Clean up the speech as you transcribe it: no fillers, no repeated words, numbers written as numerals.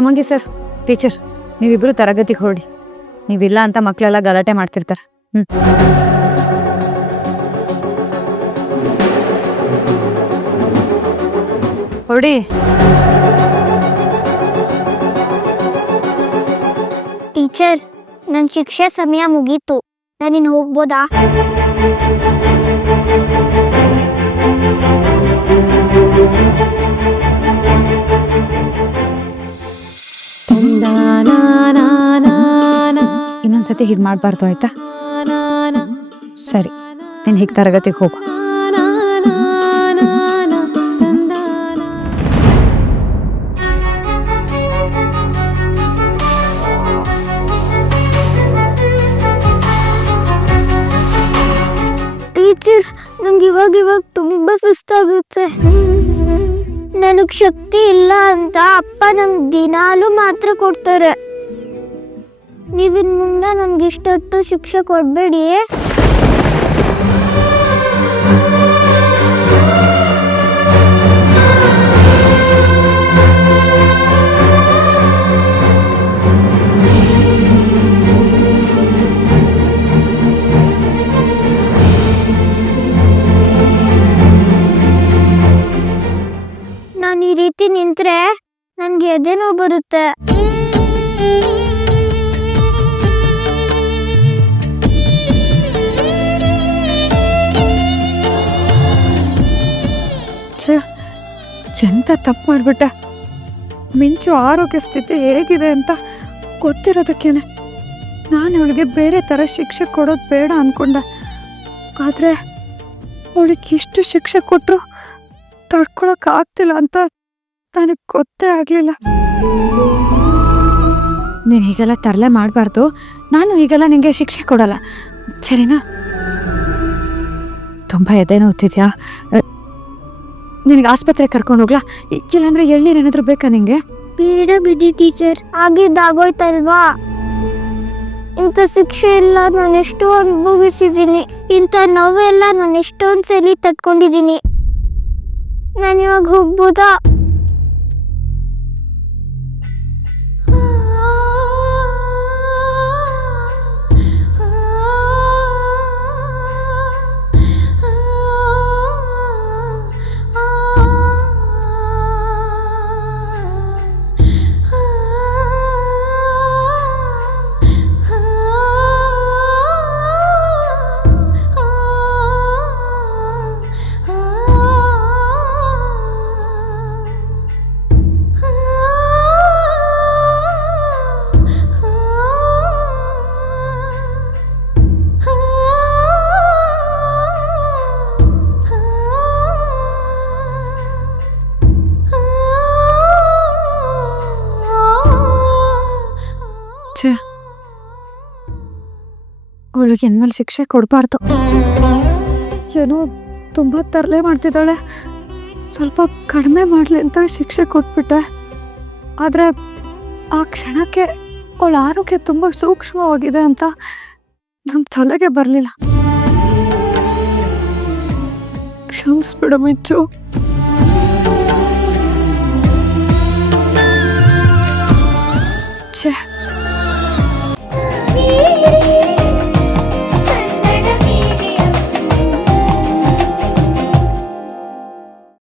ಕಮಂಗಿ sir, teacher ನೀವಿಬ್ರು ತರಗತಿಗೆ ಹೊರಡಿ. ನೀವಿಲ್ಲ ಅಂತ ಮಕ್ಕಳೆಲ್ಲ ಗಲಾಟೆ ಮಾಡ್ತಿರ್ತಾರೆ. ಹೊರಡಿ. ಟೀಚರ್, ನನ್ನ ಶಿಕ್ಷೆ ಸಮಯ ಮುಗೀತು, ನಾನಿನ್ನು ಹೋಗ್ಬೋದಾ? ಇನ್ನೊಂದ್ಸತಿ ಹೀಗೆ ಮಾಡಬಾರ್ದು ಆಯ್ತಾ? ಸರಿ, ನೀನು ಹೀಗೆ ತರಗತಿಗೆ ಹೋಗು. ಟೀಚರ್, ನಂಗೆ ಇವಾಗ ತುಂಬಾ ಸುಸ್ತಾಗುತ್ತೆ. ನನಗ್ ಶಕ್ತಿ ಇಲ್ಲ ಅಂತ ಅಪ್ಪ ನಂಗೆ ದಿನಾಲು ಮಾತ್ರ ಕೊಡ್ತಾರೆ. ನೀವಿನ್ ಮುಂದೆ ನನ್ಗೆ ಇಷ್ಟೊತ್ತು ಶಿಕ್ಷೆ ಕೊಡ್ಬೇಡಿ. ನಾನು ಈ ರೀತಿ ನಿಂತ್ರೆ ನನ್ಗೆ ಎದೆ ನೋವು ಬರುತ್ತೆ. ಎಂತ ತಪ್ಪು ಮಾಡ್ಬಿಟ್ಟೆ. ಮಿಂಚು ಆರೋಗ್ಯ ಸ್ಥಿತಿ ಹೇಗಿದೆ ಅಂತ ಗೊತ್ತಿರೋದಕ್ಕೇನೆ ನಾನು ಅವಳಿಗೆ ಬೇರೆ ಥರ ಶಿಕ್ಷೆ ಕೊಡೋದು ಬೇಡ ಅಂದ್ಕೊಂಡೆ. ಆದರೆ ಅವಳಿಗೆ ಇಷ್ಟು ಶಿಕ್ಷೆ ಕೊಟ್ಟರು ತಡ್ಕೊಳಕ್ಕಾಗ್ತಿಲ್ಲ ಅಂತ ನನಗೆ ಗೊತ್ತೇ ಆಗಲಿಲ್ಲ. ನೀನು ಹೀಗೆಲ್ಲ ತರಲೆ ಮಾಡಬಾರ್ದು. ನಾನು ಹೀಗೆಲ್ಲ ನಿನಗೆ ಶಿಕ್ಷೆ ಕೊಡಲ್ಲ, ಸರಿನಾ? ತುಂಬ ಎದೆ ನೋವ್ತಿದ್ಯಾ? ನಿನಗೆ ಆಸ್ಪತ್ರೆಗೆ ಕರ್ಕೊಂಡು ಹೋಗ್ಲಾ? ಇಲ್ಲಾಂದ್ರೆ ಎಳ್ನೀರು ಏನಾದರೂ ಬೇಕಾ ನಿಂಗೆ? ಬೇಡ ಬಿಡಿ ಟೀಚರ್, ಆಗಿದ್ದಾಗೋಯ್ತಲ್ವಾ. ಇಂಥ ಶಿಕ್ಷೆ ಎಲ್ಲ ನಾನು ಎಷ್ಟೋ ಅನುಭವಿಸಿದ್ದೀನಿ. ಇಂಥ ನೋವೆಲ್ಲ ನಾನು ಎಷ್ಟೊಂದು ಸಲ ತಟ್ಕೊಂಡಿದ್ದೀನಿ. ನಾನಿವಾಗ ಹೋಗ್ಬೋದಾ? ಅವಳಿಗೆ ಇನ್ಮೇಲೆ ಶಿಕ್ಷೆ ಕೊಡಬಾರ್ದು. ಏನೋ ತುಂಬ ತರಲೆ ಮಾಡ್ತಿದ್ದಾಳೆ, ಸ್ವಲ್ಪ ಕಡಿಮೆ ಮಾಡಲಿ ಅಂತ ಶಿಕ್ಷೆ ಕೊಟ್ಬಿಟ್ಟೆ. ಆದರೆ ಆ ಕ್ಷಣಕ್ಕೆ ಅವಳ ಆರೋಗ್ಯ ತುಂಬ ಸೂಕ್ಷ್ಮವಾಗಿದೆ ಅಂತ ನಮ್ಮ ತಲೆಗೆ ಬರಲಿಲ್ಲ. ಕ್ಷಮಿಸ್ಬಿಡು ಮಿಂಚು.